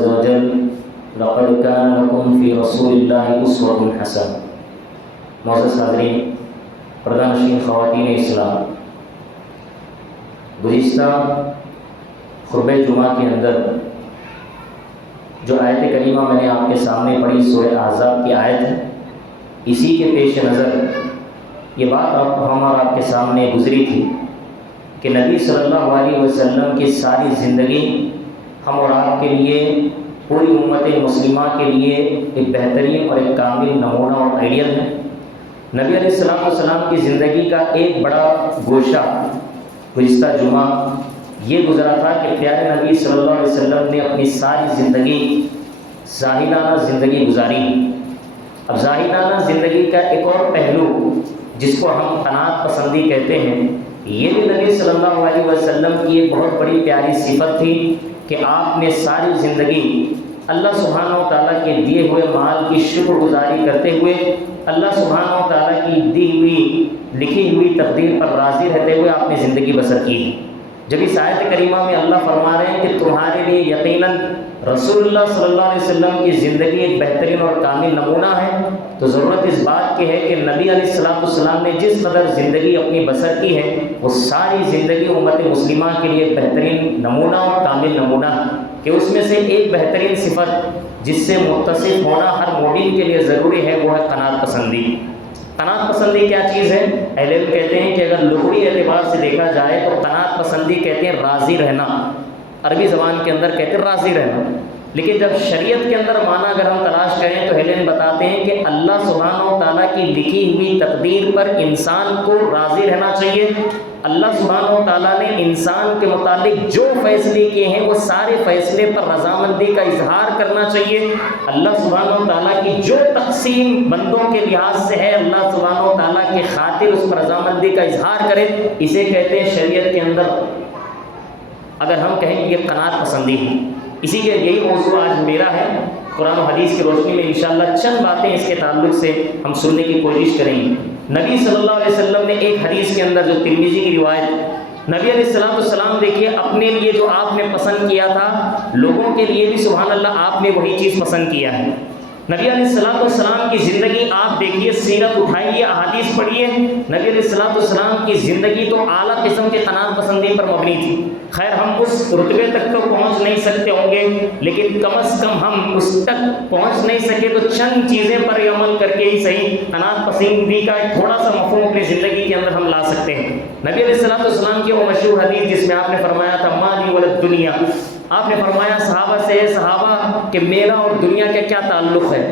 عز وجل لقد كان لكم في رسول الله اسوة حسنة۔ معزز حاضرین، پردہ نشین خواتین اسلام، گزشتہ خطبہ جمعہ کے اندر جو آیت کریمہ میں نے آپ کے سامنے پڑھی سورہ احزاب کی آیت ہے، اسی کے پیش نظر یہ بات آپ کے سامنے گزری تھی کہ نبی صلی اللہ علیہ وسلم کی ساری زندگی ہم اور آپ کے لیے، پوری امت مسلمہ کے لیے ایک بہترین اور ایک کامل نمونہ اور آئیڈیل ہے۔ نبی علیہ السلام کی زندگی کا ایک بڑا گوشہ گزشتہ جمعہ یہ گزرا تھا کہ پیارے نبی صلی اللہ علیہ وسلم نے اپنی ساری زندگی زاہدانہ زندگی گزاری۔ اب زاہدانہ زندگی کا ایک اور پہلو جس کو ہم قناعت پسندی کہتے ہیں، یہ بھی نبی صلی اللہ علیہ وسلم کی ایک بہت بڑی پیاری صفت تھی کہ آپ نے ساری زندگی اللہ سبحانہ و تعالیٰ کے دیے ہوئے مال کی شکر گزاری کرتے ہوئے اللہ سبحانہ و تعالیٰ کی دی ہوئی لکھی ہوئی تقدیر پر راضی رہتے ہوئے آپ نے زندگی بسر کی۔ جب اس آیت کریمہ میں اللہ فرما رہے ہیں کہ تمہارے لیے یقیناً رسول اللہ صلی اللہ علیہ وسلم کی زندگی ایک بہترین اور کامل نمونہ ہے، تو ضرورت اس بات کی ہے کہ نبی علیہ السلام نے جس قدر زندگی اپنی بسر کی ہے وہ ساری زندگی امت مسلمہ کے لیے ایک بہترین نمونہ اور کامل نمونہ ہے، کہ اس میں سے ایک بہترین صفت جس سے متصف ہونا ہر مومن کے لیے ضروری ہے وہ ہے قناعت پسندی۔ قناعت پسندی کیا چیز ہے؟ اہل علم کہتے ہیں کہ اگر لغوی اعتبار سے دیکھا جائے تو قناعت پسندی کہتے ہیں راضی رہنا، عربی زبان کے اندر کہتے ہیں راضی رہنا، لیکن جب شریعت کے اندر معنی اگر ہم تلاش کریں تو اہل علم بتاتے ہیں کہ اللہ سبحانہ و تعالیٰ کی لکھی ہوئی تقدیر پر انسان کو راضی رہنا چاہیے۔ اللہ سبحانہ و تعالیٰ نے انسان کے متعلق جو فیصلے کیے ہیں وہ سارے فیصلے پر رضامندی کا اظہار کرنا چاہیے۔ اللہ سبحانہ و تعالیٰ کی جو تقسیم بندوں کے لحاظ سے ہے اللہ سبحانہ و تعالیٰ کی خاطر اس پر رضامندی کا اظہار کرے، اسے کہتے ہیں شریعت کے اندر اگر ہم کہیں کہ یہ قناعت پسندی ہے۔ اسی کے یہی موضوع آج میرا ہے۔ قرآن و حدیث کی روشنی میں انشاءاللہ چند باتیں اس کے تعلق سے ہم سننے کی کوشش کریں گے۔ نبی صلی اللہ علیہ وسلم نے ایک حدیث کے اندر جو ترمذی کی روایت، نبی علیہ السلام دیکھیے اپنے لیے جو آپ نے پسند کیا تھا لوگوں کے لیے بھی سبحان اللہ آپ نے وہی چیز پسند کیا ہے۔ نبی علیہ السلام کی زندگی آپ دیکھیے، سیرت اٹھائیے، احادیث پڑھیے، نبی علیہ السلام کی زندگی تو اعلیٰ قسم کے قناعت پسندی پر مبنی تھی۔ خیر ہم اس رتبے تک تو پہنچ نہیں سکتے ہوں گے، لیکن کم از کم ہم اس تک پہنچ نہیں سکے تو چند چیزیں پر عمل کر کے ہی صحیح قناعت پسندی کا ایک تھوڑا سا مفہوم اپنی زندگی کے اندر ہم لا سکتے ہیں۔ نبی علیہ السلام کی وہ مشہور حدیث جس میں آپ نے فرمایا تھا مالی ولد دنیا، آپ نے فرمایا صحابہ سے، صحابہ کہ میرا اور دنیا کا کیا تعلق ہے؟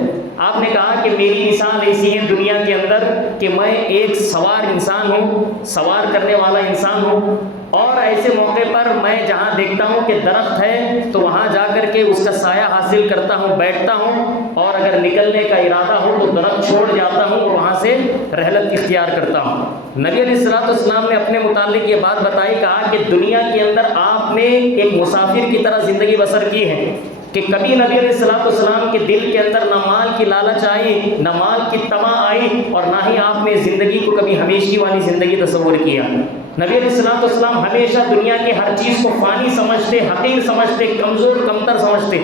آپ نے کہا کہ میری مثال ایسی ہے دنیا کے اندر کہ میں ایک سوار انسان ہوں، سوار کرنے والا انسان ہوں، اور ایسے موقع پر میں جہاں دیکھتا ہوں کہ درخت ہے تو وہاں جا کر کے اس کا سایہ حاصل کرتا ہوں، بیٹھتا ہوں، اور اگر نکلنے کا ارادہ ہو تو درخت چھوڑ جاتا ہوں اور وہاں سے رحلت اختیار کرتا ہوں۔ نبی علیہ السلام نے اپنے متعلق یہ بات بتائی، کہا کہ دنیا کے اندر آپ نے ایک مسافر کی طرح زندگی بسر کی ہے، کہ کبھی نبی علیہ السلام کے دل کے اندر نہ مال کی لالچ آئی، نہ مال کی طمع آئی، اور نہ ہی آپ نے زندگی کو کبھی ہمیشگی والی زندگی تصور کیا۔ نبی علیہ السلام ہمیشہ دنیا کے ہر چیز کو فانی سمجھتے، حقیر سمجھتے، کمزور کمتر سمجھتے،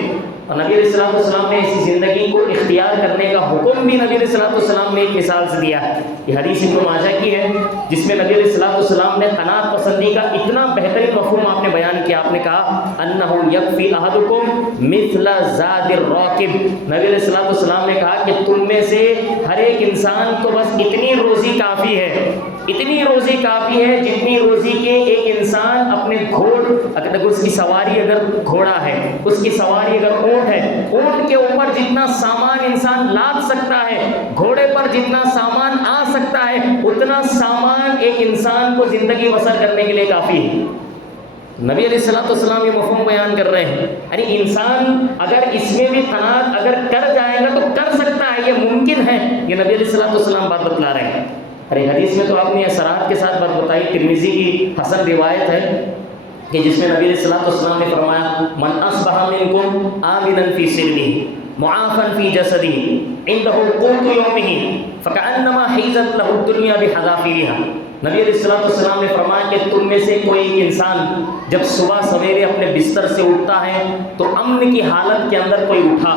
اور نبی علیہ السلام نے ایسی زندگی کو اختیار کرنے کا حکم بھی نبی علیہ السلام نے ایک مثال سے دیا ہے۔ یہ حدیث ابن ماجہ کی ہے جس میں نبی علیہ السلام نے قناعت پسندی کا اتنا بہترین مفہوم آپ نے بیان کیا۔ آپ نے کہا انہ یکفی احدکم مثل زاد الراکب، نبی علیہ السلام نے کہا کہ تم میں سے ہر ایک انسان کو بس اتنی روزی کافی ہے، اتنی روزی کافی ہے جتنی روزی کے ایک انسان اپنے اگر اس کی سواری اگر گھوڑا ہے، اس کی سواری اگر اونٹ ہے، اونٹ کے اوپر جتنا سامان انسان لاد سکتا ہے، گھوڑے پر جتنا سامان آ سکتا ہے، اتنا سامان ایک انسان کو زندگی بسر کرنے کے لیے کافی ہے۔ نبی علیہ السلام یہ مفہوم بیان کر رہے ہیں، یعنی انسان اگر اس میں بھی قناعت اگر کر جائے گا تو کر سکتا ہے، یہ ممکن ہے۔ یہ نبی علیہ السلام بات بتلا رہے ہیں۔ ارے حدیث میں تو آپ نے یہ صراحت کے ساتھ بات بتائی، ترمذی کی حسن روایت ہے کہ جس میں نبی علیہ السلام نے فرمایا من اصبح منکم آمنا فی سربہ معافا فی جسدہ عنده قوت یومہ فکأنما حیزت له الدنیا بحذافیرها۔ نبی علیہ الصلوۃ والسلام نے فرمایا کہ تم میں سے کوئی ایک انسان جب صبح سویرے اپنے بستر سے اٹھتا ہے تو امن کی حالت کے اندر کوئی اٹھا،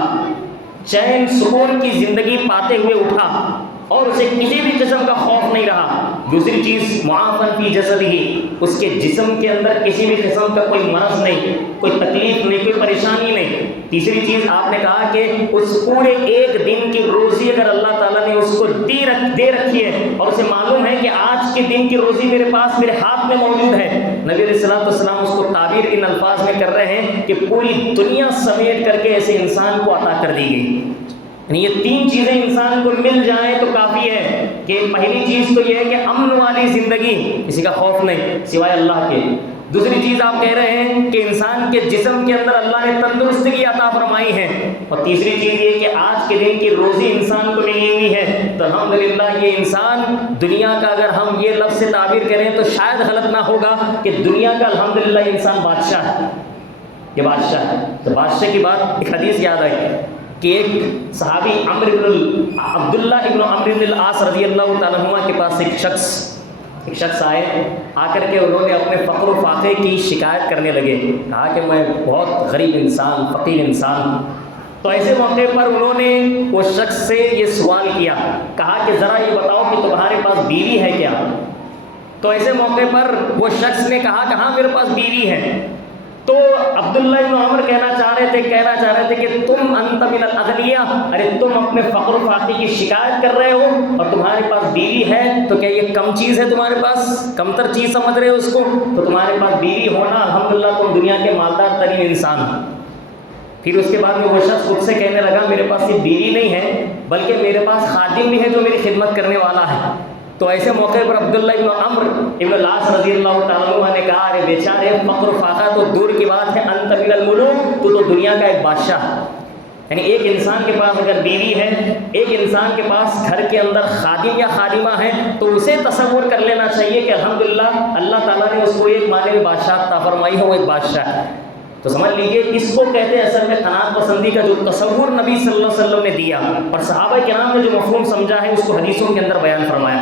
چین سکون کی زندگی پاتے ہوئے اٹھا اور اسے کسی بھی قسم کا خوف نہیں رہا۔ دوسری چیز معافن فی جسدہ، اس کے جسم کے اندر کسی بھی قسم کا کوئی مرض نہیں، کوئی تکلیف نہیں، کوئی پریشانی نہیں۔ تیسری چیز آپ نے کہا کہ اس پورے ایک دن کی روزی اگر اللہ تعالیٰ نے اس کو دے رکھی ہے اور اسے معلوم ہے کہ آج کے دن کی روزی میرے پاس میرے ہاتھ میں موجود ہے، نبی علیہ الصلوۃ والسلام اس کو تعبیر ان الفاظ میں کر رہے ہیں کہ پوری دنیا سمیٹ کر کے ایسے انسان کو عطا کر دی گئی۔ یعنی یہ تین چیزیں انسان کو مل جائیں تو کافی ہے کہ پہلی چیز تو یہ ہے کہ امن والی زندگی، کسی کا خوف نہیں سوائے اللہ کے۔ دوسری چیز آپ کہہ رہے ہیں کہ انسان کے جسم کے اندر اللہ نے تندرستی عطا فرمائی ہے، اور تیسری چیز یہ کہ آج کے دن کی روزی انسان کو ملی ہوئی ہے۔ تو الحمدللہ یہ انسان دنیا کا، اگر ہم یہ لفظ سے تعبیر کریں تو شاید غلط نہ ہوگا کہ دنیا کا الحمدللہ یہ انسان بادشاہ ہے، یہ بادشاہ ہے۔ تو بادشاہ کی بات ایک حدیث یاد آئی کہ ایک صحابی عبداللہ ابن عمرو بن العاص رضی اللہ تعالیٰ عنہ کے پاس ایک شخص آئے، آ کر کے انہوں نے اپنے فقر و فاقے کی شکایت کرنے لگے، کہا کہ میں بہت غریب انسان، فقیر انسان۔ تو ایسے موقع پر انہوں نے وہ شخص سے یہ سوال کیا، کہا کہ ذرا یہ بتاؤ کہ تمہارے پاس بیوی ہے کیا؟ تو ایسے موقع پر وہ شخص نے کہا کہ ہاں میرے پاس بیوی ہے۔ تو عبداللہ ابن عمر کہنا چاہ رہے تھے کہ تم انت من الاغنیاء، ارے تم اپنے فقر و فاقے کی شکایت کر رہے ہو اور تمہارے پاس بیوی ہے، تو کیا یہ کم چیز ہے تمہارے پاس؟ کمتر چیز سمجھ رہے ہو اس کو؟ تو تمہارے پاس بیوی ہونا الحمدللہ تم دنیا کے مالدار ترین انسان۔ پھر اس کے بعد میں وہ شخص خود سے کہنے لگا میرے پاس صرف بیوی نہیں ہے بلکہ میرے پاس خادم بھی ہے جو میری خدمت کرنے والا ہے۔ تو ایسے موقع پر عبداللہ ابن عمرو ابن العاص رضی اللہ تعالیٰ عنہ نے کہا ارے بیچارے، فقر و فاقہ تو دور کی بات ہے، انت من الملوک، تو دنیا کا ایک بادشاہ۔ یعنی ایک انسان کے پاس اگر بیوی ہے، ایک انسان کے پاس گھر کے اندر خادم یا خادمہ ہے، تو اسے تصور کر لینا چاہیے کہ الحمدللہ اللہ تعالیٰ نے اس کو ایک معنی میں بادشاہ عطا فرمائی ہے، وہ ایک بادشاہ ہے۔ تو سمجھ لیجیے اس کو کہتے ہیں اصل میں قناعت پسندی کا جو تصور نبی صلی اللہ علیہ وسلم نے دیا اور صحابہ کرام نے جو مفہوم سمجھا ہے اس کو حدیثوں کے اندر بیان فرمایا۔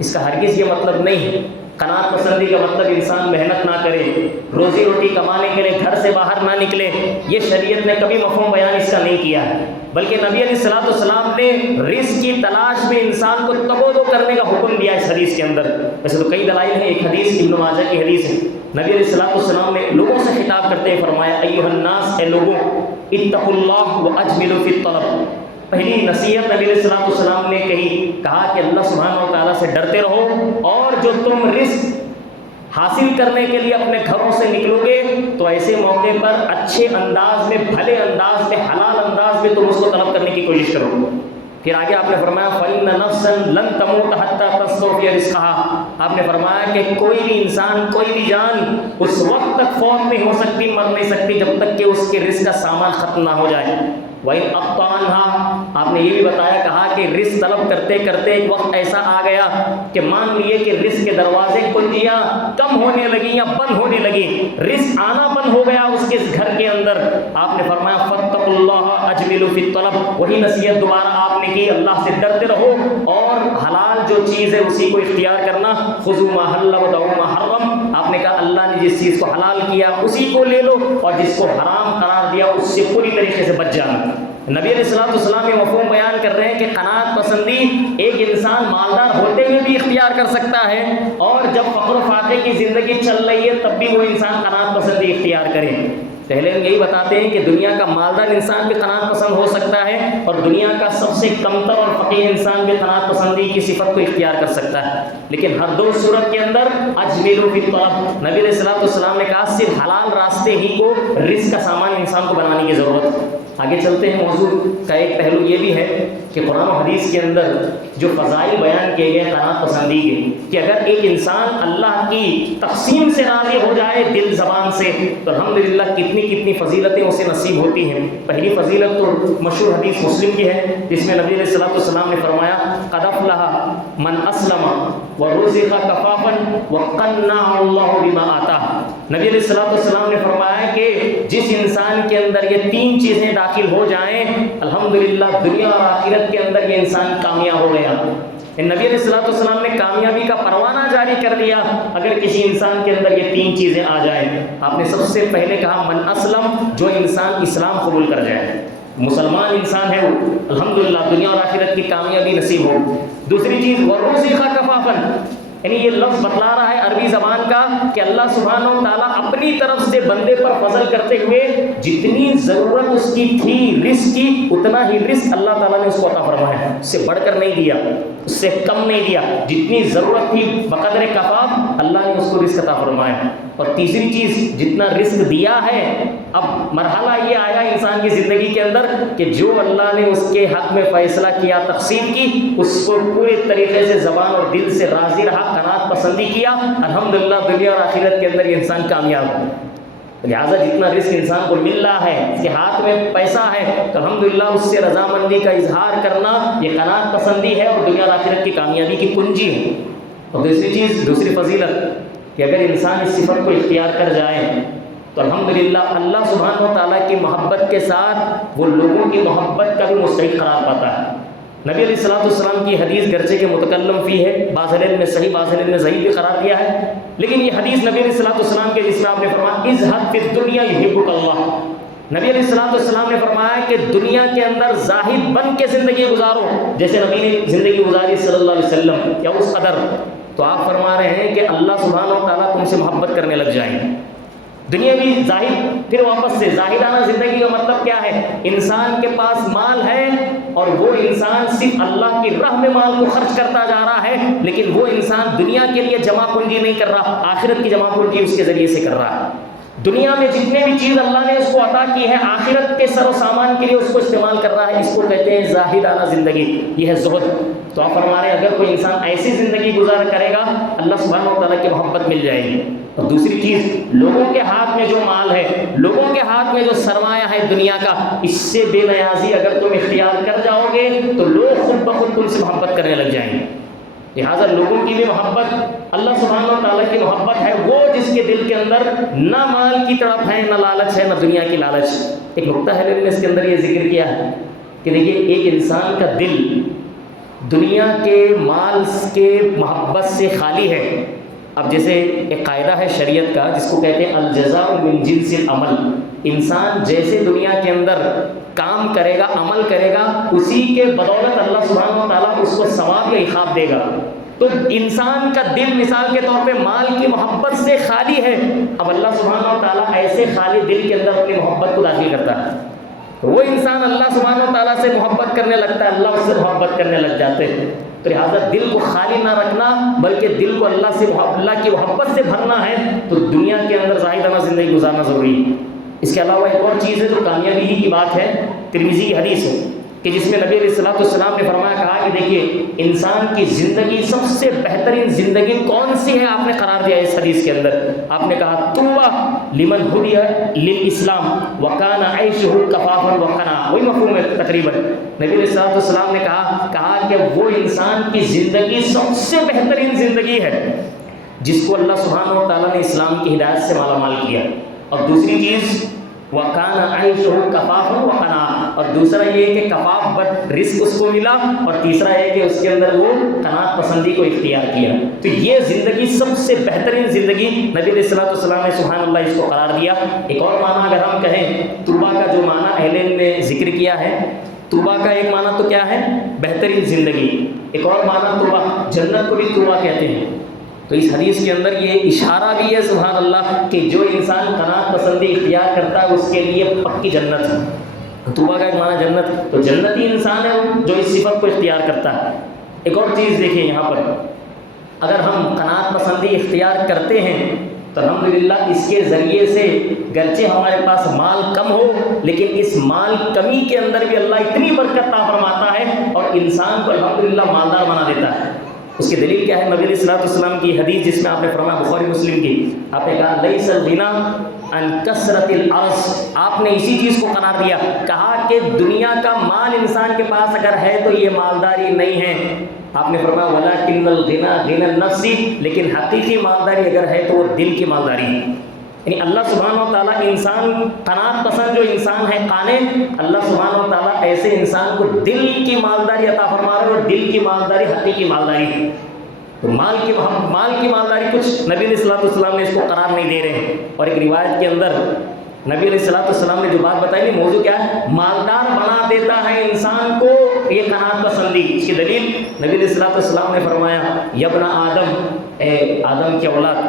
اس کا ہرگز یہ مطلب نہیں ہے قناعت پسندی کا مطلب انسان محنت نہ کرے، روزی روٹی کمانے کے لیے گھر سے باہر نہ نکلے، یہ شریعت نے کبھی مفہوم بیان اس کا نہیں کیا ہے، بلکہ نبی علیہ الصلوۃ والسلام نے رزق کی تلاش میں انسان کو تبودو کرنے کا حکم دیا اس حدیث کے اندر۔ ویسے تو کئی دلائل ہیں، ایک حدیث ابن ماجہ کی حدیث ہے، نبی علیہ الصلوۃ والسلام نے لوگوں سے خطاب کرتے ہوئے فرمایا ایھا الناس، اے لوگوں، اتقوا اللہ واجملوا فی الطلب۔ پہلی نصیحت نبی علیہ الصلوۃ والسلام نے کہا کہ اللہ سبحانہ و تعالیٰ سے ڈرتے رہو، اور جو تم رزق حاصل کرنے کے لیے اپنے گھروں سے نکلو گے تو ایسے موقع پر اچھے انداز میں، بھلے انداز میں، حلال انداز میں تم اس کو طلب کرنے کی کوشش کرو۔ پھر آگے آپ نے فرمایا فَإِنَّ نَفْسًا لَن تَمُوتَ حَتَّى تَسْتَوْفِيَ رِزْقَهَا۔ آپ نے فرمایا کہ کوئی بھی انسان، کوئی بھی جان اس وقت تک فوت نہیں ہو سکتی، مر نہیں سکتی جب تک کہ اس کے رزق کا سامان ختم نہ ہو جائے۔ وَإِنْ أَقْطَعَ عَنْهَا، آپ نے یہ بھی بتایا، کہا کہ رزق طلب کرتے کرتے ایک وقت ایسا آ گیا کہ مان لیے کہ رزق کے دروازے کنجیاں کم ہونے لگی یا بند ہونے لگی، رزق آنا بند ہو گیا اس کے گھر کے اندر۔ آپ نے فرمایا فَاتَّقُوا اللَّهَ أَجْمِلُوا فِي الطَّلَبِ، وہی نصیحت دوبارہ آپ نے کی، اللہ سے ڈرتے رہو اور حلال جو چیز ہے اسی کو اختیار کرنا۔ خُذُوا مَا حَلَّ وَدَعُوا مَا حَرَّمَ، آپ نے کہا اللہ نے جس چیز کو حلال کیا اسی کو لے لو اور جس کو حرام قرار دیا اس سے پوری طریقے سے بچ جانا۔ نبی علیہ الصلوۃ والسلام یہ مفہوم بیان کر رہے ہیں کہ قناعت پسندی ایک انسان مالدار ہوتے ہوئے بھی اختیار کر سکتا ہے، اور جب فقر و فاقے کی زندگی چل رہی ہے تب بھی وہ انسان قناعت پسندی اختیار کرے۔ پہلے ہم یہی بتاتے ہیں کہ دنیا کا مالدار انسان بھی قناعت پسند ہو سکتا ہے اور دنیا کا سب سے کمتر اور فقیر انسان بھی قناعت پسندی کی صفت کو اختیار کر سکتا ہے، لیکن ہر دو صورت کے اندر اجملوا فی الطلب، نبی علیہ الصلوۃ والسلام نے کہا صرف حلال راستے ہی کو رزق کا سامان انسان کو بنانے کی ضرورت۔ آگے چلتے ہیں، موضوع کا ایک پہلو یہ بھی ہے کہ قرآن و حدیث کے اندر جو فضائل بیان کیے گئے قناعت پسندی کے، کہ اگر ایک انسان اللہ کی تقسیم سے راضی ہو جائے دل زبان سے تو الحمدللہ کتنی فضیلتیں اسے نصیب ہوتی ہیں۔ پہلی فضیلت تو مشہور حدیث مسلم کی ہے جس میں نبی علیہ الصلوۃ والسلام نے فرمایا قد افلح من اسلم ورزق کفافا وقنعه اللہ بما آتاہ۔ نبی علیہ الصلوۃ والسلام نے فرمایا کہ جس انسان کے اندر یہ تین چیزیں داخل ہو جائیں الحمدللہ دنیا اور آخرت کے اندر یہ انسان کامیاب ہو گیا۔ نبی علیہ الصلوۃ والسلام نے کامیابی کا پروانہ جاری کر دیا اگر کسی انسان کے اندر یہ 3 چیزیں آ جائیں۔ آپ نے سب سے پہلے کہا من اسلم، جو انسان اسلام قبول کر جائے، مسلمان انسان ہے وہ، الحمدللہ دنیا اور آخرت کی کامیابی نصیب ہو۔ دوسری چیز ورزق کفافن، یعنی یہ لفظ بتلا رہا ہے عربی زبان کا کہ اللہ سبحانہ و تعالیٰ اپنی طرف سے بندے پر فضل کرتے ہوئے جتنی ضرورت اس کی تھی رزق کی، اتنا ہی رزق اللہ تعالیٰ نے اس کو عطا فرمایا، اس سے بڑھ کر نہیں دیا، اس سے کم نہیں دیا، جتنی ضرورت تھی بقدر کفاف اللہ نے اس کو رزق عطا فرمایا۔ اور تیسری چیز، جتنا رزق دیا ہے، اب مرحلہ یہ آیا انسان کی زندگی کے اندر کہ جو اللہ نے اس کے حق میں فیصلہ کیا، تقسیم کی، اس کو پورے طریقے سے زبان اور دل سے راضی رہا، قناعت پسندی کیا، الحمدللہ دنیا اور آخرت کے اندر یہ انسان کامیاب ہو۔ لہٰذا جتنا رزق انسان کو مل رہا ہے، اس کے ہاتھ میں پیسہ ہے، تو الحمدللہ اس سے رضامندی کا اظہار کرنا یہ قناعت پسندی ہے اور دنیا اور آخرت کی کامیابی کی کنجی ہے۔ اور دوسری چیز، دوسری فضیلت کہ اگر انسان اس صفت کو اختیار کر جائے تو الحمدللہ اللہ سبحانہ و تعالیٰ کی محبت کے ساتھ وہ لوگوں کی محبت کا بھی مستحق قرار پاتا ہے۔ نبی علیہ الصلوۃ والسلام کی حدیث گرچہ کے متکلم فی ہے، بعض علم میں صحیح بعض علم میں ضعیف بھی قرار دیا ہے، لیکن یہ حدیث نبی علیہ الصلوۃ والسلام کے جس میں آپ نے فرمایا اذھب فی الدنیا یحبک اللہ، نبی علیہ الصلوۃ والسلام نے فرمایا کہ دنیا کے اندر زاہد بن کے زندگی گزارو جیسے نبی نے زندگی گزاری صلی اللہ علیہ وسلم یا اس قدر، تو آپ فرما رہے ہیں کہ اللہ سبحانہ و تعالیٰ تم سے محبت کرنے لگ جائیں۔ دنیا بھی زاہد، پھر واپس سے زاہدانہ زندگی کا مطلب کیا ہے؟ انسان کے پاس مال ہے اور وہ انسان صرف اللہ کی راہ میں مال کو خرچ کرتا جا رہا ہے، لیکن وہ انسان دنیا کے لیے جمع پونجی نہیں کر رہا، آخرت کی جمع پونجی اس کے ذریعے سے کر رہا ہے۔ دنیا میں جتنے بھی چیز اللہ نے اس کو عطا کی ہے، آخرت کے سر و سامان کے لیے اس کو استعمال کر رہا ہے، اس کو کہتے ہیں زاہدانہ زندگی، یہ ہے زہد۔ تو آپ فرما رہے ہیں اگر کوئی انسان ایسی زندگی گزار کرے گا اللہ سبحانہ و تعالیٰ کی محبت مل جائے گی۔ اور دوسری چیز، لوگوں کے ہاتھ میں جو مال ہے، لوگوں کے ہاتھ میں جو سرمایہ ہے دنیا کا، اس سے بے نیازی اگر تم اختیار کر جاؤ گے تو لوگ خود بخود تم سے محبت کرنے لگ جائیں گے۔ لہٰذا لوگوں کی بھی محبت، اللہ سبحانہ و تعالیٰ کی محبت ہے وہ جس کے دل کے اندر نہ مال کی تڑپ ہے، نہ لالچ ہے، نہ دنیا کی لالچ۔ ایک نقطہ ہے نے اس کے اندر یہ ذکر کیا ہے کہ دیکھیے ایک انسان کا دل دنیا کے مال کے محبت سے خالی ہے۔ اب جیسے ایک قاعدہ ہے شریعت کا جس کو کہتے ہیں الجزاء من جنس العمل، انسان جیسے دنیا کے اندر کام کرے گا، عمل کرے گا، اسی کے بدولت اللہ سبحانہ و تعالیٰ اس کو ثواب یا عقاب دے گا۔ تو انسان کا دل مثال کے طور پہ مال کی محبت سے خالی ہے، اب اللہ سبحانہ و تعالیٰ ایسے خالی دل کے اندر اپنی محبت کو داخل کرتا ہے، وہ انسان اللہ سبحانہ و تعالیٰ سے محبت کرنے لگتا ہے، اللہ اس سے محبت کرنے لگ جاتے ہیں۔ تو لہٰذا دل کو خالی نہ رکھنا بلکہ دل کو اللہ کی محبت سے بھرنا ہے، تو دنیا کے اندر زاہدانہ زندگی گزارنا ضروری ہے۔ اس کے علاوہ ایک اور چیز ہے جو کامیابی ہی کی بات ہے، ترمذی کی حدیث ہے کہ جس میں نبی علیہ الصلوۃ والسلام نے فرمایا کہا کہ دیکھیے انسان کی زندگی سب سے بہترین زندگی کون سی ہے، آپ نے قرار دیا اس حدیث کے اندر، آپ نے کہا طوبی لمن ہدی للاسلام وکان عیشہ کفافا وقناعۃ، وہی مفہوم ہے تقریباً۔ نبی علیہ الصلوۃ والسلام نے کہا کہ وہ انسان کی زندگی سب سے بہترین زندگی ہے جس کو اللہ سبحانہ و تعالیٰ نے اسلام کی ہدایت سے مالا مال کیا، اور دوسری چیز وَكَانَ عَيْشُهُ كَفَافًا وَقَنَاعًا، اور دوسرا یہ کہ کفاف بد رزق اس کو ملا، اور تیسرا یہ کہ اس کے اندر وہ قناعت پسندی کو اختیار کیا۔ تو یہ زندگی سب سے بہترین زندگی نبی علیہ الصلوۃ والسلام نے سبحان اللہ اس کو قرار دیا۔ ایک اور معنی اگر ہم کہیں طوبیٰ کا جو معنی اہل علم نے ذکر کیا ہے، طوبیٰ کا ایک معنی تو کیا ہے؟ بہترین زندگی، ایک اور معنی طوبیٰ جنت کو بھی طوبیٰ کہتے ہیں۔ تو اس حدیث کے اندر یہ اشارہ بھی ہے سبحان اللہ کہ جو انسان قناعت پسندی اختیار کرتا ہے اس کے لیے پکی جنت ہے۔ طوبیٰ کا ایک معنی جنت، تو جنتی انسان ہے جو اس صفت کو اختیار کرتا ہے۔ ایک اور چیز دیکھیں یہاں پر، اگر ہم قناعت پسندی اختیار کرتے ہیں تو الحمدللہ اس کے ذریعے سے گرچہ ہمارے پاس مال کم ہو لیکن اس مال کمی کے اندر بھی اللہ اتنی برکت عطا فرماتا ہے اور انسان کو الحمدللہ مالدار بنا دیتا ہے۔ اس کی دلیل کیا ہے؟ نبی علیہ الصلوۃ والسلام کی حدیث جس میں آپ نے فرمایا بخاری مسلم کی، آپ نے کہا لیس الغنی عن کثرت العرض، آپ نے اسی چیز کو قرار دیا، کہا کہ دنیا کا مال انسان کے پاس اگر ہے تو یہ مالداری نہیں ہے، آپ نے فرمایا ولکن الغنی غنی النفس، لیکن حقیقی مالداری اگر ہے تو وہ دل کی مالداری ہے۔ یعنی اللہ سبحانہ و تعالیٰ انسان قناعت پسند جو انسان ہے قانع، اللہ سبحانہ و تعالیٰ ایسے انسان کو دل کی مالداری عطا فرما رہے ہیں، اور دل کی مالداری حقیقی مالداری ہے۔ تو مال کی مالداری کچھ نبی علیہ الصلوۃ والسلام نے اس کو قرار نہیں دے رہے ہیں۔ اور ایک روایت کے اندر نبی علیہ الصلوۃ والسلام نے جو بات بتائی، موضوع کیا ہے؟ مالدار بنا دیتا ہے انسان کو یہ قناعت پسندی۔ اس کی دلیل نبی علیہ الصلوۃ والسلام نے فرمایا، یا ابن آدم، اے آدم کے اولاد،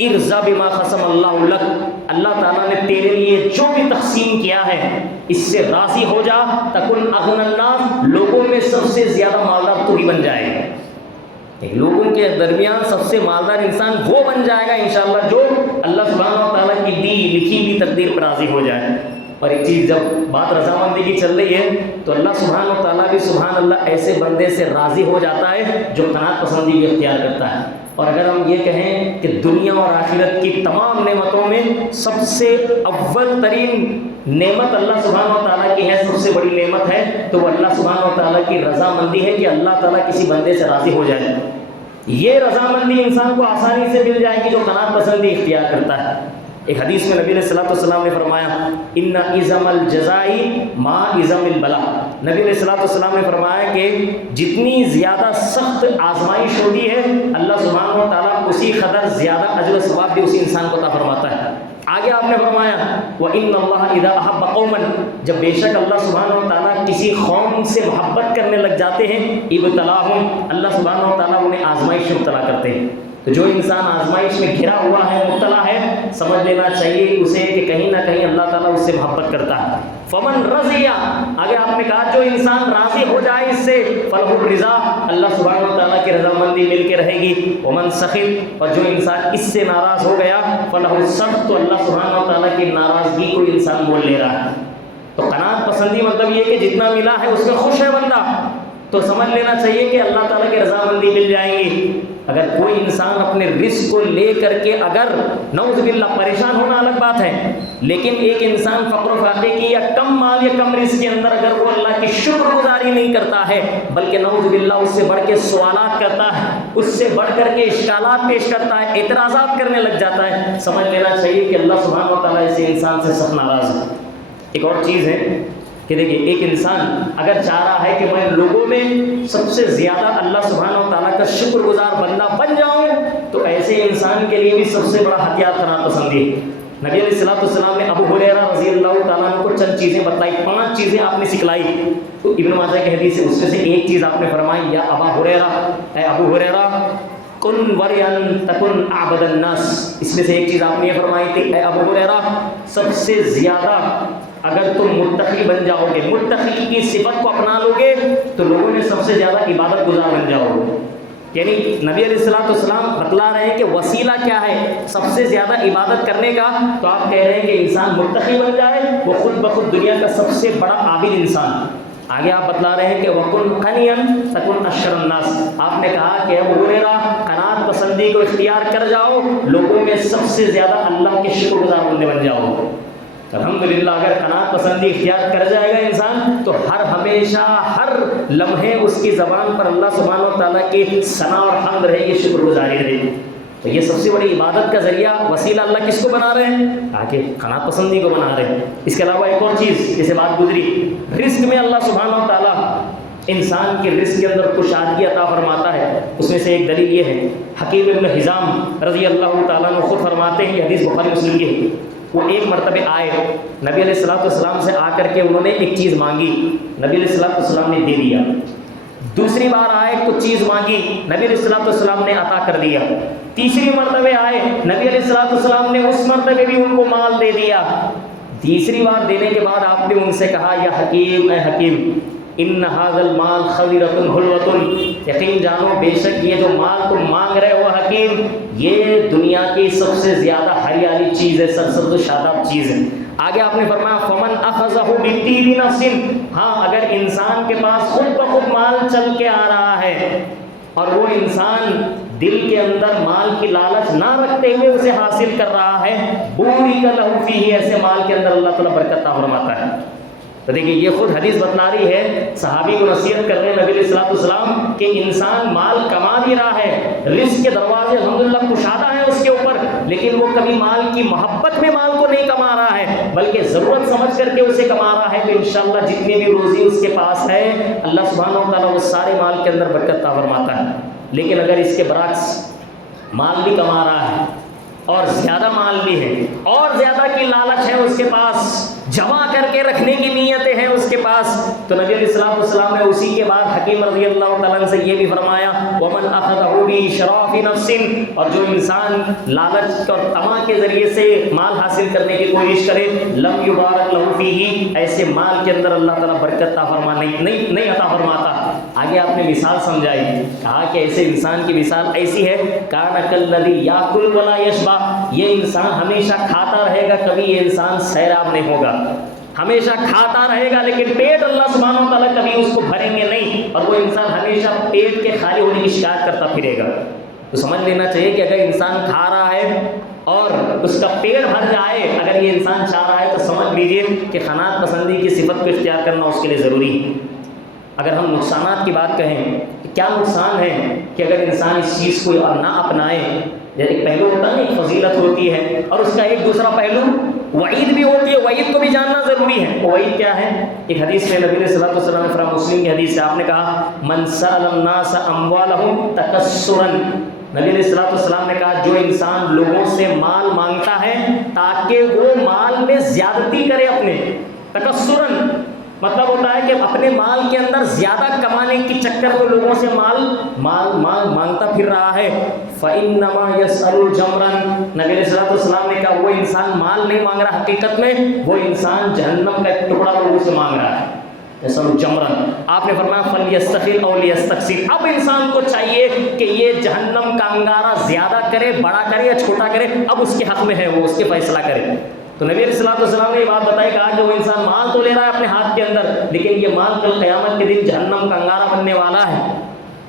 ارضا بما قسم اللہ لک، اللہ تعالیٰ نے تیرے لیے جو بھی تقسیم کیا ہے اس سے راضی ہو جا، تکن اغنی الناس، لوگوں میں سب سے زیادہ مالدار تو ہی بن جائے گا۔ لوگوں کے درمیان سب سے مالدار انسان وہ بن جائے گا انشاءاللہ جو اللہ سبحانہ و تعالیٰ کی دی لکھی ہوئی تقدیر پر راضی ہو جائے۔ اور ایک چیز، جب بات رضامندی کی چل رہی ہے تو اللہ سبحانہ و تعالیٰ بھی سبحان اللہ ایسے بندے سے راضی ہو جاتا ہے جو قناعت پسندی بھی اختیار کرتا ہے۔ اور اگر ہم یہ کہیں کہ دنیا اور آخرت کی تمام نعمتوں میں سب سے اول ترین نعمت اللہ سبحانہ و تعالیٰ کی ہے، سب سے بڑی نعمت ہے، تو وہ اللہ سبحانہ و تعالیٰ کی رضامندی ہے کہ اللہ تعالیٰ کسی بندے سے راضی ہو جائے۔ یہ رضامندی انسان کو آسانی سے مل جائے گی جو قناعت پسندی اختیار کرتا ہے۔ ایک حدیث میں نبی علیہ الصلوۃ والسلام نے فرمایا، ان عظم الجزاء ما عظم البلاء، نبی علیہ الصلوۃ والسلام نے فرمایا کہ جتنی زیادہ سخت آزمائش ہوتی ہے اللہ سبحانہ و تعالیٰ اسی قدر زیادہ اجر و ثواب بھی اسی انسان کو عطا فرماتا ہے۔ آگے آپ نے فرمایا، وَإِنَّ اللَّهَ إِذَا أَحَبَّ قَوْمًا، جب بے شک اللہ سبحانہ و تعالیٰ کسی قوم سے محبت کرنے لگ جاتے ہیں، ابتلاہم، اللہ سبحانہ و تعالیٰ انہیں آزمائش میں مبتلا کرتے ہیں۔ تو جو انسان آزمائش میں گھرا ہوا ہے، مبتلا ہے، سمجھ لینا چاہیے اسے کہ کہیں نہ کہیں اللہ تعالیٰ اس سے محبت کرتا ہے۔ فمن رضی، آگے آپ نے کہا جو انسان راضی ہو جائے اس سے، فلہ الرضا، اللہ سبحانہ و تعالیٰ کی رضامندی مل کے رہے گی۔ ومن سخط، اور جو انسان اس سے ناراض ہو گیا، فلہ السخط، تو اللہ سبحانہ و تعالیٰ کی ناراضگی کو انسان مول لے رہا ہے۔ تو قناعت پسندی مطلب یہ کہ جتنا ملا ہے اس میں خوش ہے بندہ، تو سمجھ لینا چاہیے کہ اللہ تعالیٰ کی رضامندی مل جائیں گی۔ اگر کوئی انسان اپنے رزق کو لے کر کے اگر نعوذ باللہ پریشان ہونا الگ بات ہے، لیکن ایک انسان فقر و فاقے کی یا کم مال یا کم رزق کے اندر اگر وہ اللہ کی شکر گزاری نہیں کرتا ہے، بلکہ نعوذ باللہ اس سے بڑھ کے سوالات کرتا ہے، اس سے بڑھ کر کے اشکالات پیش کرتا ہے، اعتراضات کرنے لگ جاتا ہے، سمجھ لینا چاہیے کہ اللہ سبحانہ و تعالیٰ ایسے انسان سے سخت ناراض ہے۔ ایک اور چیز ہے کہ دیکھیے، ایک انسان اگر چاہ رہا ہے کہ میں لوگوں میں سب سے زیادہ اللہ سبحانہ و تعالیٰ کا شکر گزار بندہ بن جاؤں، تو ایسے انسان کے لیے بھی سب سے بڑا ہتھیار قناعت پسندی ہے۔ نبی علیہ الصلوۃ والسلام نے ابو ہریرہ رضی اللہ تعالیٰ عنہ کو چند چیزیں بتائی، 5 چیزیں آپ نے سکھلائی۔ تو ابن ماجہ کی حدیث ہے، اس میں سے ایک چیز آپ نے فرمائی، یا ابا ہریرہ، اے ابو ہریرہ، کن وریان تکن اعبد الناس، اس میں سے ایک چیز آپ نے یہ فرمائی تھی، اے ابو ہریرہ، سب سے زیادہ اگر تم متقی بن جاؤ گے، متقی کی صفت کو اپنا لو گے، تو لوگوں میں سب سے زیادہ عبادت گزار بن جاؤ گے۔ یعنی نبی علیہ الصلوۃ والسلام بتلا رہے ہیں کہ وسیلہ کیا ہے سب سے زیادہ عبادت کرنے کا، تو آپ کہہ رہے ہیں کہ انسان متقی بن جائے، وہ خود بخود دنیا کا سب سے بڑا عابد انسان۔ آگے آپ بتلا رہے ہیں کہ وَكُنْ قَنِيًا تَكُنْ أَشْرَ النَّاسِ، آپ نے کہا کہ ابو ہریرہ قناعت پسندی کو اختیار کر جاؤ، لوگوں میں سب سے زیادہ اللہ کے شکر گزار بندے بن جاؤ۔ الحمدللہ اگر قناعت پسندی اختیار کر جائے گا انسان، تو ہر ہمیشہ ہر لمحے اس کی زبان پر اللہ سبحانہ و تعالیٰ کی ثنا اور حمد رہے گی، شکر گزاری رہے گی۔ تو یہ سب سے بڑی عبادت کا ذریعہ وسیلہ اللہ کس کو بنا رہے ہیں؟ تاکہ قناعت پسندی کو بنا رہے ہیں۔ اس کے علاوہ ایک اور چیز جیسے بات گزری، رزق میں اللہ سبحانہ و تعالیٰ انسان کے رزق کے اندر کشادگی عطا فرماتا ہے۔ اس میں سے ایک دلیل یہ ہے، حکیم ابن حزام رضی اللہ تعالیٰ عنہ خود فرماتے ہیں، یہ حدیث بخاری مسلم کی ہے، وہ ایک مرتبہ آئے نبی علیہ الصلوۃ والسلام سے، آ کر کے انہوں نے ایک چیز مانگی، نبی علیہ الصلوۃ والسلام نے دے دیا۔ دوسری بار آئے کچھ چیز مانگی، نبی علیہ الصلوۃ والسلام نے عطا کر دیا۔ تیسری مرتبہ آئے، نبی علیہ الصلوۃ والسلام نے اس مرتبہ بھی ان کو مال دے دیا۔ تیسری بار دینے کے بعد آپ نے ان سے کہا، یا حکیم، اے حکیم، ان ھذا المال خضرۃ حلوۃ، یقین جانو بے شک یہ جو مال تم مانگ رہے ہو حکیم، یہ دنیا کی سب سے زیادہ ہریالی چیز ہے، سرسبز و شاداب چیز ہے۔ آگے آپ نے فرمایا فمن اخذہ بطیب نفس، ہاں اگر انسان کے پاس خود بخود مال چل کے آ رہا ہے اور وہ انسان دل کے اندر مال کی لالچ نہ رکھتے ہوئے اسے حاصل کر رہا ہے، بورک لہ فیہ، ایسے مال کے اندر اللہ تعالیٰ برکت عطا فرماتا ہے۔ تو دیکھیے یہ خود حدیث بتلا رہی ہے، صحابی کو نصیحت کر رہے ہیں نبی علیہ الصلوۃ والسلام کہ انسان مال کما بھی رہا ہے، رزق کے دروازے الحمدللہ کشادہ ہیں اس کے اوپر، لیکن وہ کبھی مال کی محبت میں مال کو نہیں کما رہا ہے بلکہ ضرورت سمجھ کر کے اسے کما رہا ہے، تو انشاءاللہ جتنی بھی روزی اس کے پاس ہے اللہ سبحانہ و تعالیٰ وہ سارے مال کے اندر برکت عطا فرماتا ہے۔ لیکن اگر اس کے برعکس مال بھی کما رہا ہے اور زیادہ مال بھی ہے اور زیادہ کی لالچ ہے اس کے پاس، جمع کر کے رکھنے کی نیتیں ہیں اس کے پاس، تو نبی علیہ الصلوۃ والسلام نے اسی کے بعد حکیم رضی اللہ تعالیٰ عنہ سے یہ بھی فرمایا وَمَنْ أَخَذَهُ بِإِشْرَافِ نَفْسٍ، اور جو انسان لالچ اور طمع کے ذریعے سے مال حاصل کرنے کی کوشش کرے لَمْ يُبَارَكْ لَهُ فِيهِ، ایسے مال کے اندر اللہ تعالیٰ برکت نہیں عطا فرماتا۔ آگے آپ نے مثال سمجھائی، کہا کہ ایسے انسان کی مثال ایسی ہے كَانَ كَالَّذِي يَأْكُلُ وَلَا يَشْبَعُ، یہ انسان ہمیشہ کھاتا رہے گا، کبھی یہ انسان سیراب نہیں ہوگا، ہمیشہ کھاتا رہے گا لیکن پیٹ اللہ سبحانہ و تعالیٰ کبھی اس کو بھریں گے نہیں، اور وہ انسان ہمیشہ پیٹ کے خالی ہونے کی شکایت کرتا پھرے گا۔ تو سمجھ لینا چاہیے کہ اگر انسان کھا رہا ہے اور اس کا پیٹ بھر جائے، اگر یہ انسان چاہ رہا ہے تو سمجھ لیجیے کہ قناعت پسندی کی صفت کو اختیار کرنا اس کے لیے ضروری ہے۔ اگر ہم نقصانات کی بات کہیں کہ کیا نقصان ہے کہ اگر انسان اس چیز کو نہ اپنائے، ایک پہلو ہوتا ہے، ایک فضیلت ہوتی ہے اور اس کا ایک دوسرا پہلو وعید بھی ہوتی ہے، وعید کو بھی جاننا ضروری ہے۔ وہ وعید کیا ہے؟ ایک حدیث میں نبی علیہ الصلوۃ والسلام نے فرمایا، مسلم کی حدیث سے آپ نے کہا من سأل الناس اموالهم تکسرا، نبی علیہ الصلوۃ والسلام نے کہا جو انسان لوگوں سے مال مانگتا ہے تاکہ وہ مال میں زیادتی کرے، اپنے تکسرا مطلب ہوتا ہے کہ اپنے مال کے اندر زیادہ کمانے کی چکر میں لوگوں سے مال مانگتا پھر رہا ہے، فَإِنَّمَا يَسْأَلُ جَمْرًا، نبی علیہ الصلوۃ والسلام نے کہا وہ انسان مال نہیں مانگ رہا، حقیقت میں وہ انسان جہنم کا ایک ٹکڑا لوگوں سے مانگ رہا ہے، یسأل جمرًا۔ آپ نے فرمایا فَلْيَسْتَخِرْ أَوْ لِيَسْتَكْثِرْ، اب انسان کو چاہیے کہ یہ جہنم کا انگارہ زیادہ کرے، بڑا کرے یا چھوٹا کرے، اب اس کے حق میں ہے، وہ اس کے فیصلہ کرے۔ تو نبی علیہ الصلوۃ والسلام نے یہ بات بتائی، کہا کہ وہ انسان مال تو لے رہا ہے اپنے ہاتھ کے اندر، لیکن یہ مال کل قیامت کے دن جہنم کا انگارہ بننے والا ہے۔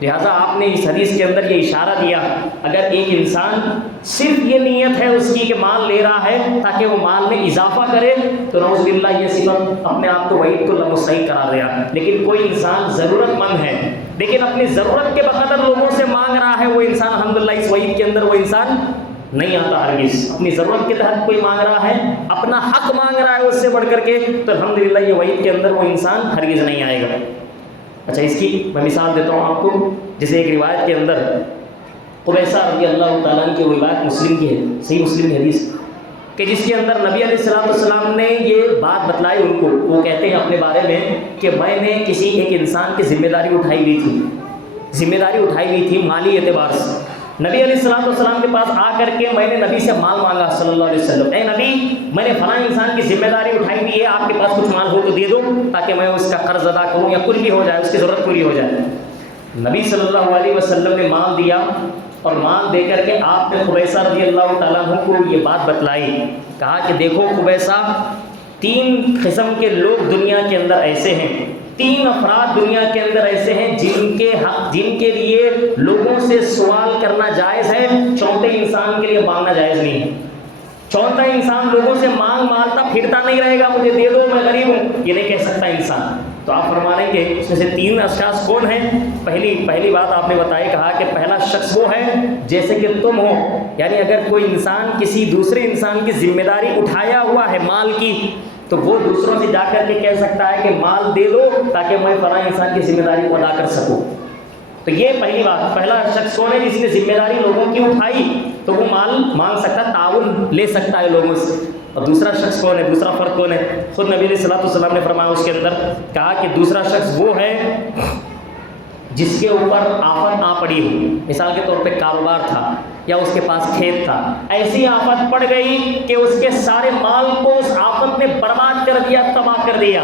لہٰذا آپ نے اس حدیث کے اندر یہ اشارہ دیا، اگر ایک انسان صرف یہ نیت ہے اس کی کہ مال لے رہا ہے تاکہ وہ مال میں اضافہ کرے، تو نعوذ باللہ یہ صفت اپنے آپ کو وعید کو لامستحق قرار دیا۔ لیکن کوئی انسان ضرورت مند ہے لیکن اپنی ضرورت کے بقدر لوگوں سے مانگ رہا ہے، وہ انسان الحمدللہ اس وعید کے اندر وہ انسان نہیں آتا ہرگز۔ اپنی ضرورت کے تحت کوئی مانگ رہا ہے، اپنا حق مانگ رہا ہے اس سے بڑھ کر کے، تو الحمدللہ یہ وعید کے اندر وہ انسان ہرگز نہیں آئے گا۔ اچھا، اس کی میں مثال دیتا ہوں آپ کو، جیسے ایک روایت کے اندر قبیصہ رضی اللہ تعالیٰ عنہ کی روایت مسلم کی ہے، صحیح مسلم کی حدیث، کہ جس کے اندر نبی علیہ الصلوۃ والسلام نے یہ بات بتلائی ان کو، وہ کہتے ہیں اپنے بارے میں کہ میں نے کسی ایک انسان کی ذمہ داری اٹھائی ہوئی تھی مالی اعتبار سے، نبی علیہ الصلوۃ والسلام کے پاس آ کر کے میں نے نبی سے مال مانگا صلی اللہ علیہ وسلم، اے نبی میں نے فلاں انسان کی ذمہ داری اٹھائی ہوئی ہے، آپ کے پاس کچھ مال ہو تو دے دو تاکہ میں اس کا قرض ادا کروں یا کچھ بھی ہو جائے، اس کی ضرورت پوری ہو جائے۔ نبی صلی اللہ علیہ وسلم نے مال دیا، اور مال دے کر کے آپ نے قبیصہ رضی اللہ تعالیٰ عنہ کو یہ بات بتلائی، کہا کہ دیکھو قبیصہ، 3 قسم کے لوگ دنیا کے اندر ایسے ہیں، 3 افراد دنیا کے اندر ایسے ہیں جن کے لیے لوگوں سے سوال کرنا جائز ہے، چوتھے انسان کے لیے مانگنا جائز نہیں ہے۔ چوتھا انسان لوگوں سے مالتا پھرتا نہیں رہے گا، مجھے دے دو میں غریب ہوں، یہ نہیں کہہ سکتا انسان۔ تو آپ فرما رہے کہ اس میں سے 3 اشخاص کون ہیں؟ پہلی بات آپ نے بتائی، کہا کہ پہلا شخص وہ ہے جیسے کہ تم ہو، یعنی اگر کوئی انسان کسی دوسرے انسان کی ذمہ داری اٹھایا ہوا ہے مال کی، تو وہ دوسروں سے جا کر کے کہہ سکتا ہے کہ مال دے دو تاکہ میں فلاں انسان کی ذمہ داری کو ادا کر سکوں۔ تو یہ پہلی بات، پہلا شخص کون ہے جس نے ذمہ داری لوگوں کی اٹھائی تو وہ مال مانگ سکتا ہے، تعاون لے سکتا ہے لوگوں سے۔ اور دوسرا شخص کون ہے، دوسرا فرد کون ہے؟ خود نبی علیہ الصلوۃ والسلام نے فرمایا اس کے اندر، کہا کہ دوسرا شخص وہ ہے جس کے اوپر آفت آ پڑی ہو، مثال کے طور پہ کاروبار تھا یا اس کے پاس کھیت تھا، ایسی آفت پڑ گئی کہ اس کے سارے مال کو اس آفت نے برباد کر دیا، تباہ کر دیا،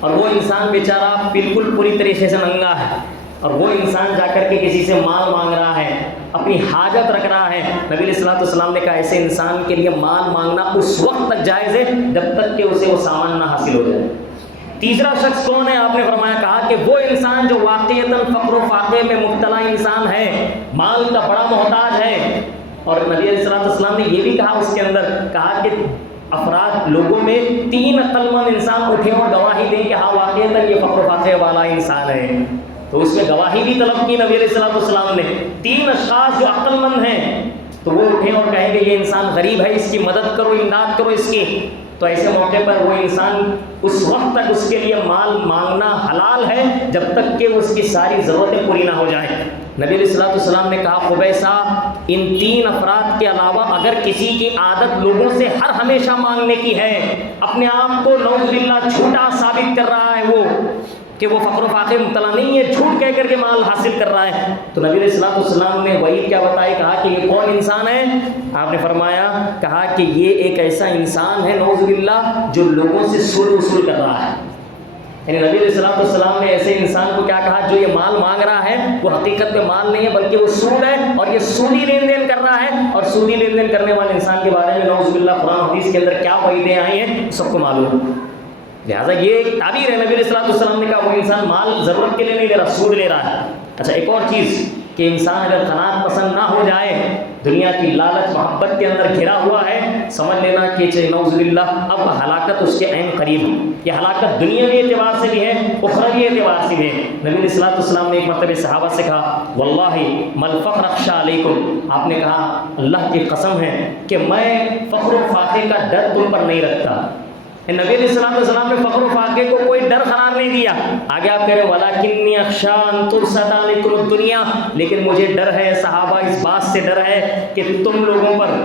اور وہ انسان بیچارہ بالکل پوری طریقے سے ننگا ہے، اور وہ انسان جا کر کے کسی سے مال مانگ رہا ہے، اپنی حاجت رکھ رہا ہے۔ نبی علیہ الصلوۃ والسلام نے کہا ایسے انسان کے لیے مال مانگنا اس وقت تک جائز ہے جب تک کہ اسے وہ سامان نہ حاصل ہو جائے۔ تیسرا شخص کون ہے؟ آپ نے فرمایا، کہا کہ وہ انسان جو واقعتاً فقر و فاقے میں مبتلا انسان ہے، مال کا بڑا محتاج ہے۔ اور نبی علیہ الصلوۃ والسلام نے یہ بھی کہا اس کے اندر، کہا کہ افراد لوگوں میں 3 عقل مند انسان اٹھے اور گواہی دیں کہ ہاں واقعتاً یہ فقر و فاقے والا انسان ہے، تو اس میں گواہی بھی طلب کی نبی علیہ الصلوۃ والسلام نے۔ 3 اشخاص جو عقل مند ہیں، تو وہ اٹھیں اور کہیں کہ یہ انسان غریب ہے، اس کی مدد کرو، امداد کرو اس کی، تو ایسے موقع پر وہ انسان اس وقت تک اس کے لیے مال مانگنا حلال ہے جب تک کہ اس کی ساری ضرورتیں پوری نہ ہو جائیں۔ نبی علیہ الصلوۃ والسلام نے کہا خبیثہ ان 3 افراد کے علاوہ اگر کسی کی عادت لوگوں سے ہر ہمیشہ مانگنے کی ہے، اپنے آپ کو نعوذ باللہ جھوٹا ثابت کر رہا ہے وہ کہ وہ فقر و فاقے مبتلا نہیں ہے، جھوٹ کہہ کر کے مال حاصل کر رہا ہے، تو نبی علیہ الصلوۃ والسلام نے وہی کیا بتایا، کہا کہ یہ کون انسان ہے؟ آپ نے فرمایا، کہا کہ یہ ایک ایسا انسان ہے نعوذ باللہ جو لوگوں سے سود وصول کر رہا ہے۔ یعنی نبی علیہ الصلوۃ والسلام نے ایسے انسان کو کیا کہا، جو یہ مال مانگ رہا ہے وہ حقیقت میں مال نہیں ہے بلکہ وہ سود ہے، اور یہ سودی لین دین کر رہا ہے، اور سودی لین دین کرنے والے انسان کے بارے میں نعوذ باللہ قرآن حدیث کے اندر کیا وعیدیں آئی ہیں سب کو معلوم ہے۔ لہٰذا یہ ایک تعبیر ہے، نبی علیہ الصلوۃ والسلام نے کہا وہ انسان مال ضرورت کے لیے نہیں لے رہا، سود لے رہا ہے۔ اچھا ایک اور چیز کہ انسان اگر قناعت پسند نہ ہو جائے، دنیا کی لالچ محبت کے اندر گھرا ہوا ہے، سمجھ لینا کہ نعوذ باللہ اب ہلاکت اس کے عین قریب ہے۔ یہ ہلاکت دنیاوی اعتبار سے بھی ہے، اخروی اعتبار سے بھی ہے۔ نبی علیہ الصلوۃ والسلام نے ایک مرتبہ صحابہ سے کہا واللہ مل فقر اخشی علیکم، آپ نے کہا اللہ کی قسم ہے کہ میں فقر و فاقے کا ڈر تم پر نہیں رکھتا۔ نبی علیہ الصلوۃ والسلام نے فقر و فاقے کو کوئی ڈر قرار نہیں دیا۔ آگے آپ کہہ رہے ہیں وَلَكِنِّي أَخْشَىٰ أَن تُبْسَطَ عَلَيْكُمُ الدُّنْيَا، لیکن مجھے ڈر ہے صحابہ، اس بات سے ڈر ہے کہ تم لوگوں پر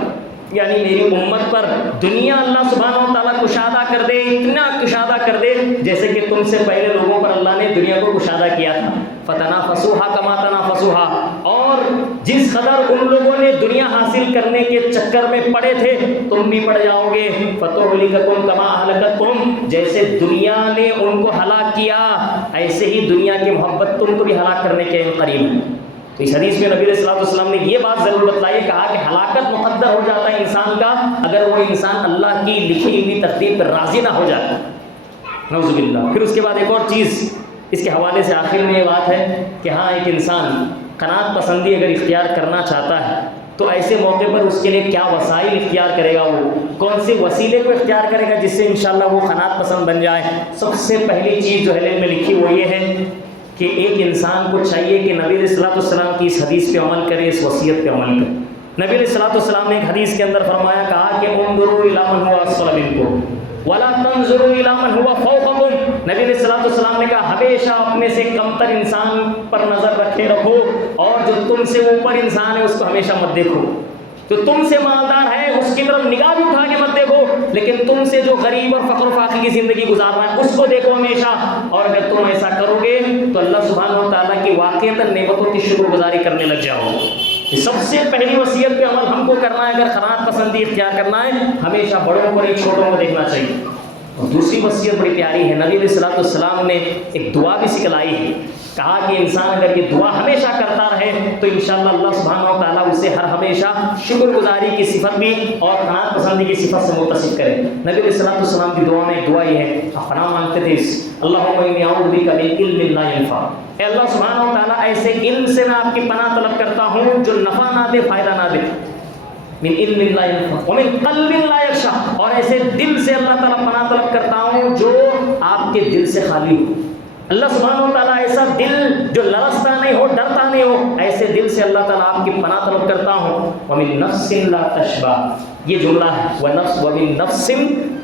یعنی میری امت پر دنیا اللہ سبحانہ و تعالیٰ کشادہ کر دے، اتنا کشادہ کر دے جیسے کہ تم سے پہلے لوگوں پر اللہ نے دنیا کو کشادہ کیا تھا۔ فَتَنَافَسُوهَا كَمَا تَنَافَسُوهَا، اور جس قدر ان لوگوں نے دنیا حاصل کرنے کے چکر میں پڑے تھے تم بھی پڑ جاؤ گے۔ فَتُهْلِكَكُمْ كَمَا أَهْلَكَتْكُمْ، جیسے دنیا نے ان کو ہلاک کیا ایسے ہی دنیا کی محبت تم کو بھی ہلاک کرنے کے قریب ہے۔ تو اس حدیث میں نبی علیہ الصلوۃ والسلام نے یہ بات ضرور بتلائی، کہا کہ ہلاکت مقدر ہو جاتا ہے انسان کا اگر وہ انسان اللہ کی لکھی ہوئی تقدیر پر راضی نہ ہو جائے، نعوذ باللہ۔ پھر اس کے بعد ایک اور چیز اس کے حوالے سے آخر میں یہ بات ہے کہ ہاں ایک انسان قناعت پسندی اگر اختیار کرنا چاہتا ہے تو ایسے موقع پر اس کے لیے کیا وسائل اختیار کرے گا، وہ کون سے وسیلے کو اختیار کرے گا جس سے انشاءاللہ وہ قناعت پسند بن جائے۔ سب سے پہلی چیز جو علم میں لکھی وہ یہ ہے کہ ایک انسان کو چاہیے کہ نبی علیہ الصلوۃ والسلام کی اس حدیث پہ عمل کرے، اس وصیت پہ عمل کرے۔ نبی علیہ الصلوۃ والسلام نے ایک حدیث کے اندر فرمایا، کہا کہ انظروا الی من هو اسفل منکم ولا تنظروا الی من هو فوقکم۔ نبی علیہ الصلوۃ والسلام نے کہا ہمیشہ اپنے سے کمتر انسان پر نظر رکھو، اور جو تم سے اوپر انسان ہے اس کو ہمیشہ مت دیکھو۔ جو تم سے مالدار ہے اس کی طرف نگاہ بھی اٹھا کے مت دیکھو، لیکن تم سے جو غریب اور فقر و فاقے کی زندگی گزار رہا ہے اس کو دیکھو ہمیشہ۔ اور اگر تم ایسا کرو گے تو اللہ سبحانہ و تعالیٰ کی واقعتاً نعمتوں کی شکر گزاری کرنے لگ جاؤ۔ یہ سب سے پہلی وصیت پہ عمل ہم کو کرنا ہے اگر قناعت پسندی اختیار کرنا ہے، ہمیشہ بڑوں کو نہیں چھوٹوں کو دیکھنا چاہیے۔ اور دوسری وصیت بڑی پیاری ہے، نبی علیہ الصلوۃ والسلام نے ایک دعا بھی سکھلائی ہے، کہا کہ انسان اگر یہ دعا ہمیشہ کرتا رہے تو انشاءاللہ اللہ سبحانہ و تعالیٰ اسے ہر ہمیشہ شکر گزاری کی صفت بھی اور قناعت پسندی کی صفت سے متصف کرے۔ نبی علیہ الصلوۃ والسلام کی دعا میں ایک دعا یہ ہے، آپ پناہ مانگتے تھے اللہم انی اعوذ بک من علم لا ینفع، اے اللہ سبحانہ و تعالیٰ ایسے علم سے میں آپ کی پناہ طلب کرتا ہوں جو نفع نہ دے، فائدہ نہ دے، من علم لا ینفع ومن قلب لا یخشع، اور ایسے دل سے اللہ تعالیٰ پناہ طلب کرتا ہوں جو آپ کے دل سے خالی ہو۔ اللہ سبحانہ و تعالیٰ ایسا دل جو لرزتا نہیں ہو، ڈرتا نہیں ہو، ایسے دل سے اللہ تعالیٰ آپ کی پناہ طلب کرتا ہوں۔ وَمِن نَفْسٍ لَا تَشْبَعُ، یہ جملہ ہے وَمِن نَفْسٍ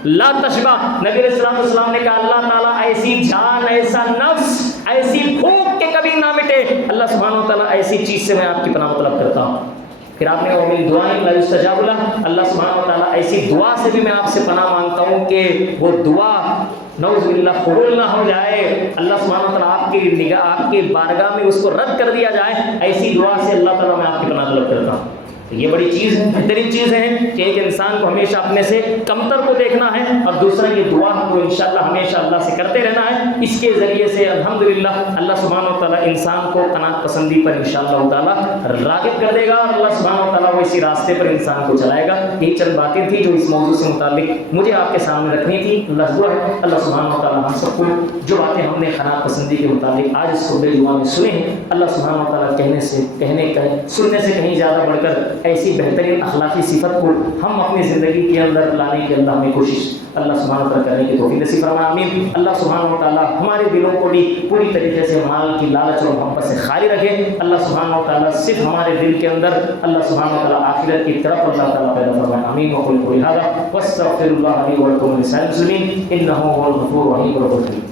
لَا تَشْبَعُ۔ نبی علیہ الصلوۃ والسلام نے کہا اللہ تعالیٰ ایسی جان، ایسا نفس، ایسی بھوک کہ کبھی نہ مٹے، اللہ سبحانہ و تعالیٰ ایسی چیز سے میں آپ کی پناہ طلب کرتا ہوں۔ پھر آپ نے کہا وَمِن دُعَاءٍ لَا يُسْتَجَابُ لَهُ، اللہ سبحانہ و تعالیٰ ایسی دعا سے بھی میں آپ سے پناہ مانگتا ہوں کہ وہ دعا نعوذ باللہ قبول نہ ہو جائے، اللہ سبحانہ و تعالیٰ آپ کی نگاہ، آپ کی بارگاہ میں اس کو رد کر دیا جائے، ایسی دعا سے اللہ تعالیٰ میں آپ کی پناہ طلب کرتا ہوں۔ تو یہ بڑی چیز ہے، بہترین چیز ہے کہ ایک انسان کو ہمیشہ اپنے سے کمتر کو دیکھنا ہے، اور دوسرا یہ دعا کو انشاءاللہ ہمیشہ اللہ سے کرتے رہنا ہے۔ اس کے ذریعے سے الحمدللہ اللہ سبحانہ و تعالیٰ انسان کو قناعت پسندی پر انشاءاللہ تعالیٰ راغب کر دے گا، اور اللہ سبحانہ و تعالیٰ وہ اسی راستے پر انسان کو چلائے گا۔ یہی چند باتیں تھیں جو اس موضوع سے متعلق مجھے آپ کے سامنے رکھنی تھی۔ اللہ دعا ہے اللہ سبحانہ و تعالیٰ ہم سب کو جو باتیں ہم نے قناعت پسندی کے متعلق آج اس خطبہ جمعہ میں سنے ہیں، اللہ سبحانہ و تعالیٰ سننے سے کہیں زیادہ بڑھ کر ایسی بہترین اخلاقی صفت کو ہم اپنی زندگی کے اندر لانے کی اللہ ہمیں کوشش اللہ سبحانہ و تعالیٰ کرنے کی توفیق نصیب فرمائے، آمین۔ اللہ سبحانہ و تعالیٰ ہمارے دلوں کو بھی پوری طریقے سے مال کی لالچ اور محبت سے خالی رکھے. اللہ سبحانہ و تعالیٰ صرف ہمارے دل کے اندر اللہ سبحانہ و تعالیٰ آخرت کی طرف اللہ تعالیٰ پیدا فرمائے. آمین وقل قولی ھذا واستغفر اللہ لی ولکم ولسائر المسلمین انہ هو الغفور الرحیم.